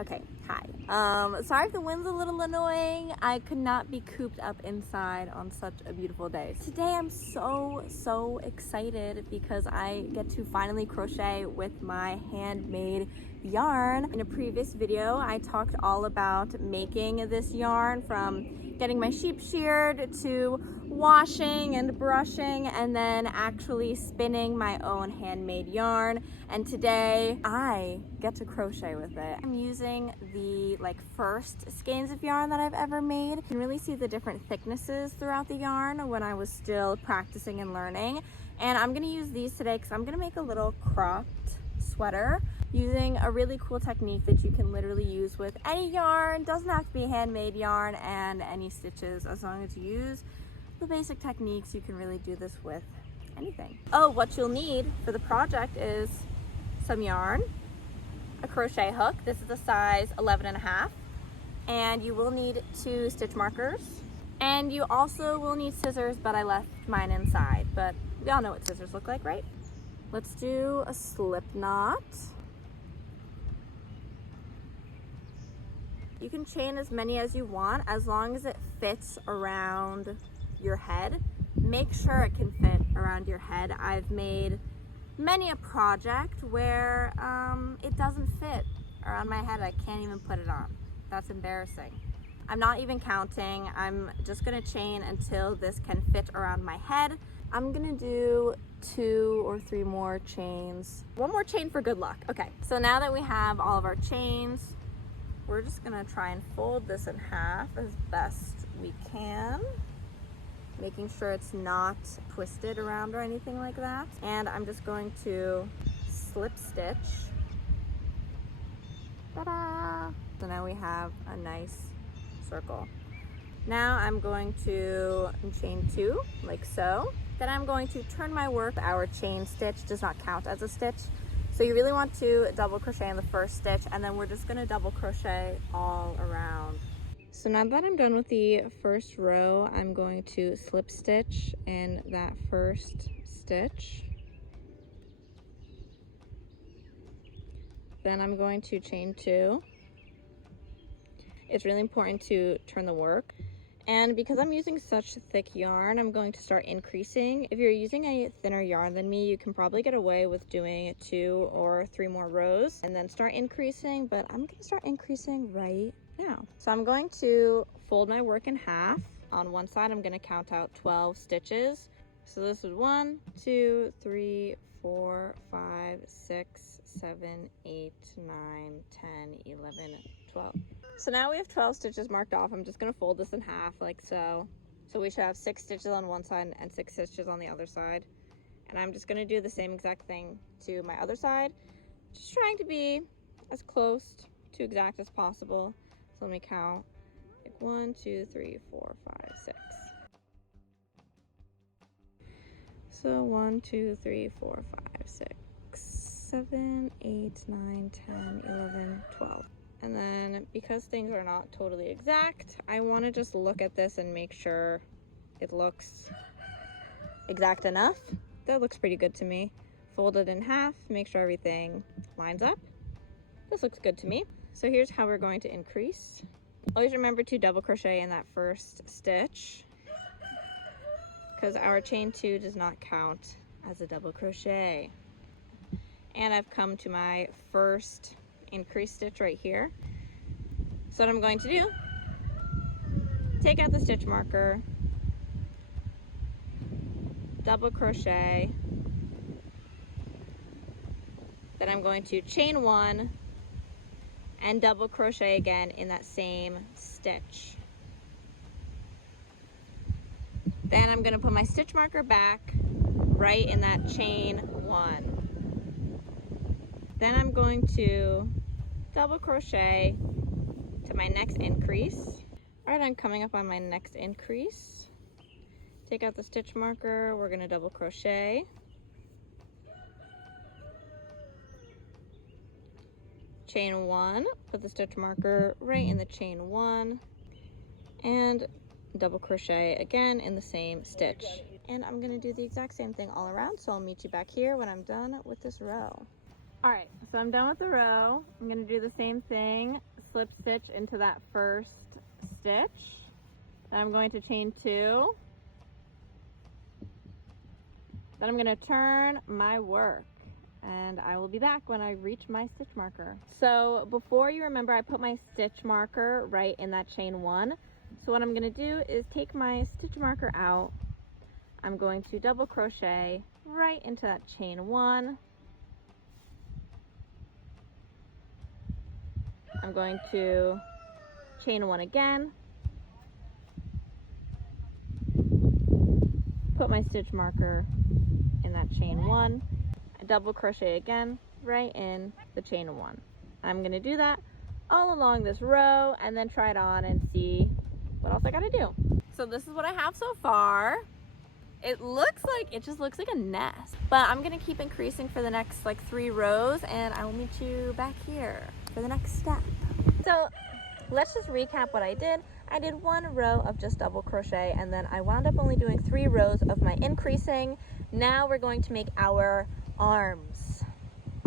Okay, hi. Sorry if the wind's a little annoying. I could not be cooped up inside on such a beautiful day. Today I'm so excited because I get to finally crochet with my handmade yarn. In a previous video, I talked all about making this yarn, from getting my sheep sheared to washing and brushing and then actually spinning my own handmade yarn. And today I get to crochet with it. I'm using the first skeins of yarn that I've ever made. You can really see the different thicknesses throughout the yarn when I was still practicing and learning. And I'm gonna use these today because I'm gonna make a little cropped sweater using a really cool technique that you can literally use with any yarn. Doesn't have to be handmade yarn and any stitches. As long as you use the basic techniques, you can really do this with anything. Oh, what you'll need for the project is some yarn, a crochet hook. This is a size 11.5, and you will need 2 stitch markers, and you also will need scissors, but I left mine inside. But we all know what scissors look like, right? Let's do a slip knot. You can chain as many as you want as long as it fits around your head. Make sure it can fit around your head. I've made many a project where it doesn't fit around my head. I can't even put it on. That's embarrassing. I'm not even counting. I'm just gonna chain until this can fit around my head. I'm gonna do 2 or 3 more chains. 1 more chain for good luck. Okay, so now that we have all of our chains, we're just gonna try and fold this in half as best we can, making sure it's not twisted around or anything like that. And I'm just going to slip stitch. Ta-da! So now we have a nice circle. Now I'm going to chain 2, like so. Then I'm going to turn my work. Our chain stitch does not count as a stitch. So you really want to double crochet in the first stitch, and then we're just gonna double crochet all around. So now that I'm done with the first row, I'm going to slip stitch in that first stitch. Then I'm going to chain 2. It's really important to turn the work. And because I'm using such thick yarn, I'm going to start increasing. If you're using a thinner yarn than me, you can probably get away with doing 2 or 3 more rows and then start increasing, but I'm gonna start increasing right now. So I'm going to fold my work in half. On one side, I'm gonna count out 12 stitches. So this is 1, 2, 3, 4, 5, 6, 7, 8, 9, 10, 11, 12. So now we have 12 stitches marked off. I'm just gonna fold this in half like so. So we should have 6 stitches on one side and 6 stitches on the other side. And I'm just gonna do the same exact thing to my other side. Just trying to be as close to exact as possible. So let me count. Like 1, 2, 3, 4, 5, 6. So 1, 2, 3, 4, 5, 6, 7, 8, 9, 10, 11, 12. And then because things are not totally exact, I want to just look at this and make sure it looks exact enough. That looks pretty good to me. Fold it in half, make sure everything lines up. This looks good to me. So here's how we're going to increase. Always remember to double crochet in that first stitch, because our chain 2 does not count as a double crochet. And I've come to my first increase stitch right here. So what I'm going to do, take out the stitch marker, double crochet, then I'm going to chain 1 and double crochet again in that same stitch. Then I'm going to put my stitch marker back right in that chain 1. Then I'm going to double crochet to my next increase. All right, I'm coming up on my next increase. Take out the stitch marker, we're gonna double crochet. Chain 1, put the stitch marker right in the chain 1, and double crochet again in the same stitch. And I'm gonna do the exact same thing all around, so I'll meet you back here when I'm done with this row. All right, so I'm done with the row. I'm gonna do the same thing, slip stitch into that first stitch. Then I'm going to chain 2. Then I'm gonna turn my work and I will be back when I reach my stitch marker. So before you remember, I put my stitch marker right in that chain 1. So what I'm gonna do is take my stitch marker out. I'm going to double crochet right into that chain 1. I'm going to chain 1 again, put my stitch marker in that chain 1, double crochet again right in the chain 1. I'm going to do that all along this row and then try it on and see what else I got to do. So this is what I have so far. It just looks like a nest, but I'm going to keep increasing for the next like 3 rows and I will meet you back here for the next step. So let's just recap what I did. I did 1 row of just double crochet and then I wound up only doing 3 rows of my increasing. Now we're going to make our arms.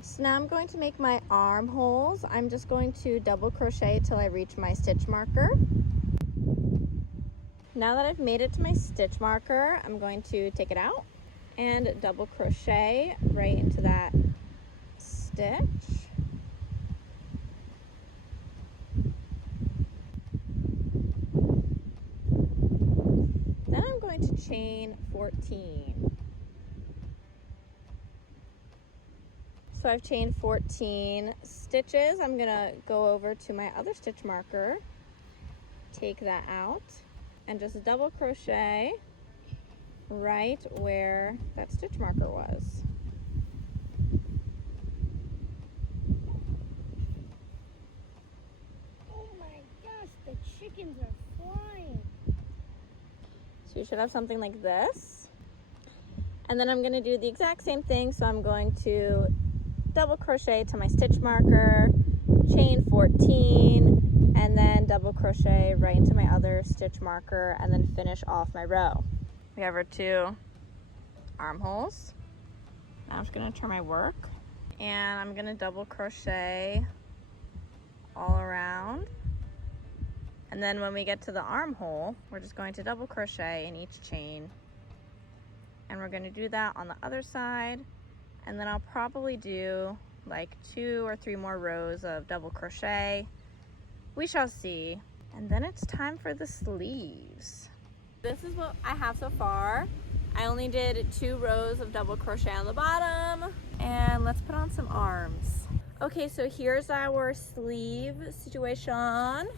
So now I'm going to make my armholes. I'm just going to double crochet till I reach my stitch marker. Now that I've made it to my stitch marker, I'm going to take it out and double crochet right into that stitch. Then I'm going to chain 14. So I've chained 14 stitches. I'm gonna go over to my other stitch marker, take that out, and just double crochet right where that stitch marker was. Oh my gosh, the chickens are flying. So you should have something like this. And then I'm gonna do the exact same thing. So I'm going to double crochet to my stitch marker, chain 14, and then double crochet right into my other stitch marker and then finish off my row. We have our 2 armholes. Now I'm just gonna turn my work and I'm gonna double crochet all around. And then when we get to the armhole, we're just going to double crochet in each chain. And we're gonna do that on the other side. And then I'll probably do like 2 or 3 more rows of double crochet. We shall see. And then it's time for the sleeves. This is what I have so far. I only did 2 rows of double crochet on the bottom. And let's put on some arms. Okay, so here's our sleeve situation.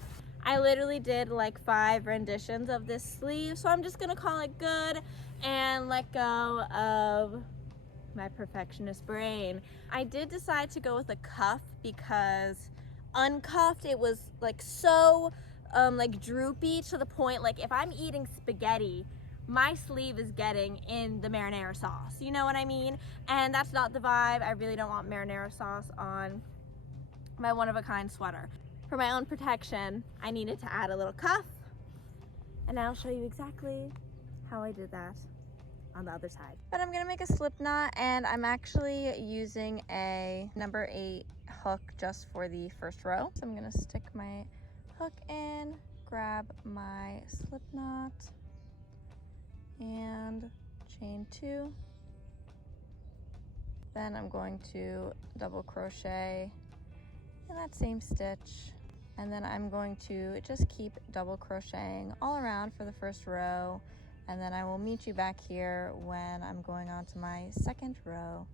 I literally did like 5 renditions of this sleeve, so I'm just gonna call it good and let go of my perfectionist brain. I did decide to go with a cuff because uncuffed it was like so like droopy to the point like if I'm eating spaghetti, my sleeve is getting in the marinara sauce. You know what I mean? And that's not the vibe. I really don't want marinara sauce on my one-of-a-kind sweater. For my own protection, I needed to add a little cuff, and I'll show you exactly how I did that on the other side. But I'm gonna make a slip knot, and I'm actually using a number 8 hook just for the first row. So I'm gonna stick my hook in, grab my slip knot, and chain 2. Then I'm going to double crochet in that same stitch, and then I'm going to just keep double crocheting all around for the first row, and then I will meet you back here when I'm going on to my second row.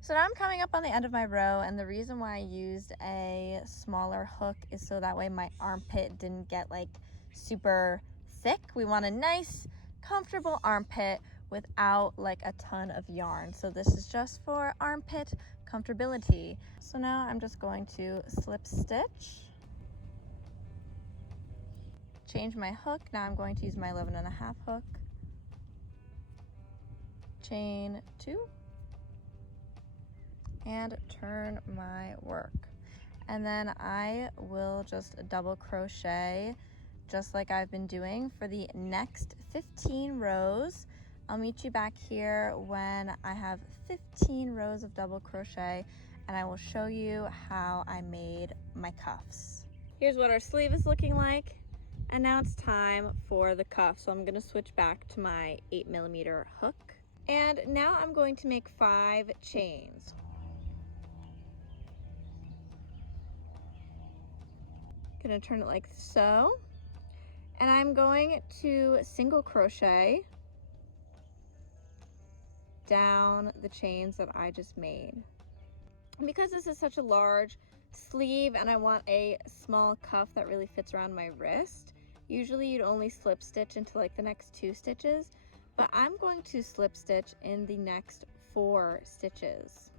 So now I'm coming up on the end of my row, and the reason why I used a smaller hook is so that way my armpit didn't get like super thick. We want a nice, comfortable armpit without like a ton of yarn. So this is just for armpit comfortability. So now I'm just going to slip stitch, change my hook. Now I'm going to use my 11.5 hook, chain 2, and turn my work. And then I will just double crochet just like I've been doing for the next 15 rows I'll meet you back here when I have 15 rows of double crochet, and I will show you how I made my cuffs. Here's what our sleeve is looking like, and now it's time for the cuff. So I'm gonna switch back to my 8mm hook. And now I'm going to make 5 chains. Gonna turn it like so. And I'm going to single crochet down the chains that I just made. And because this is such a large sleeve and I want a small cuff that really fits around my wrist, usually you'd only slip stitch into like the next 2 stitches, but I'm going to slip stitch in the next 4 stitches.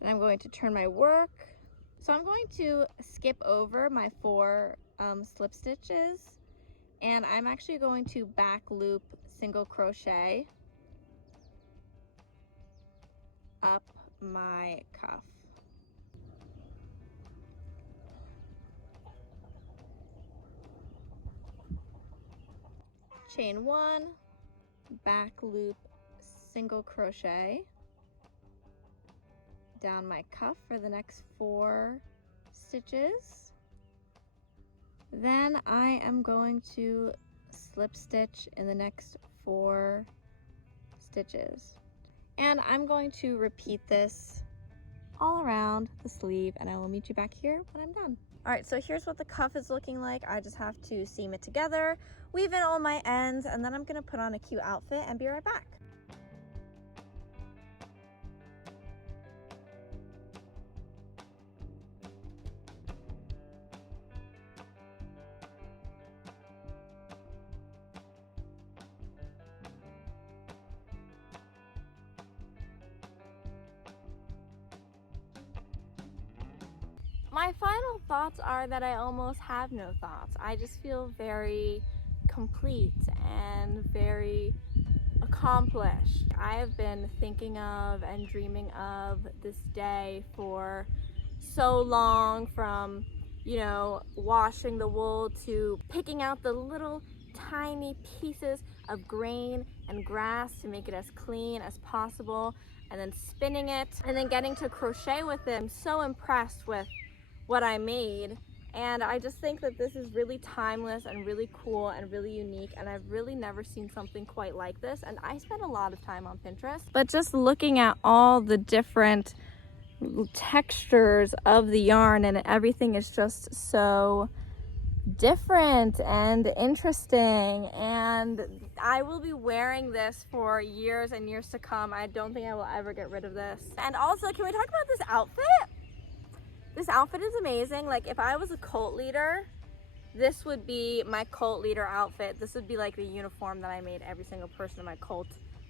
And I'm going to turn my work. So I'm going to skip over my 4 slip stitches, and I'm actually going to back loop single crochet up my cuff. Chain 1, back loop single crochet down my cuff for the next 4 stitches. Then I am going to slip stitch in the next 4 stitches. And I'm going to repeat this all around the sleeve, and I will meet you back here when I'm done. All right, so here's what the cuff is looking like. I just have to seam it together, weave in all my ends, and then I'm gonna put on a cute outfit and be right back. My final thoughts are that I almost have no thoughts. I just feel very complete and very accomplished. I have been thinking of and dreaming of this day for so long, from, you know, washing the wool to picking out the little tiny pieces of grain and grass to make it as clean as possible, and then spinning it and then getting to crochet with it. I'm so impressed with what I made, and I just think that this is really timeless and really cool and really unique, and I've really never seen something quite like this. And I spent a lot of time on Pinterest, but just looking at all the different textures of the yarn, and everything is just so different and interesting, and I will be wearing this for years and years to come. I don't think I will ever get rid of this. And also, can we talk about this outfit? This outfit is amazing. Like, if I was a cult leader, this would be my cult leader outfit. This would be like the uniform that I made every single person in my cult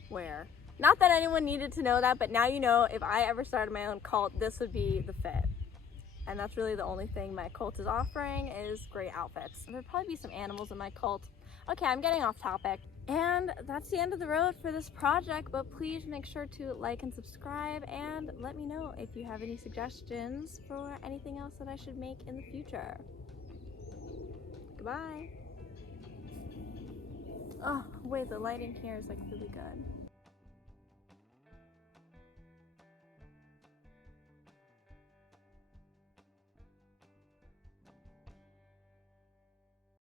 wear. Not that anyone needed to know that, but now you know, if I ever started my own cult, this would be the fit. And that's really the only thing my cult is offering, is great outfits. There'd probably be some animals in my cult. Okay, I'm getting off topic. And that's the end of the road for this project, but please make sure to like and subscribe, and let me know if you have any suggestions for anything else that I should make in the future. Goodbye. Oh, wait, the lighting here is like really good.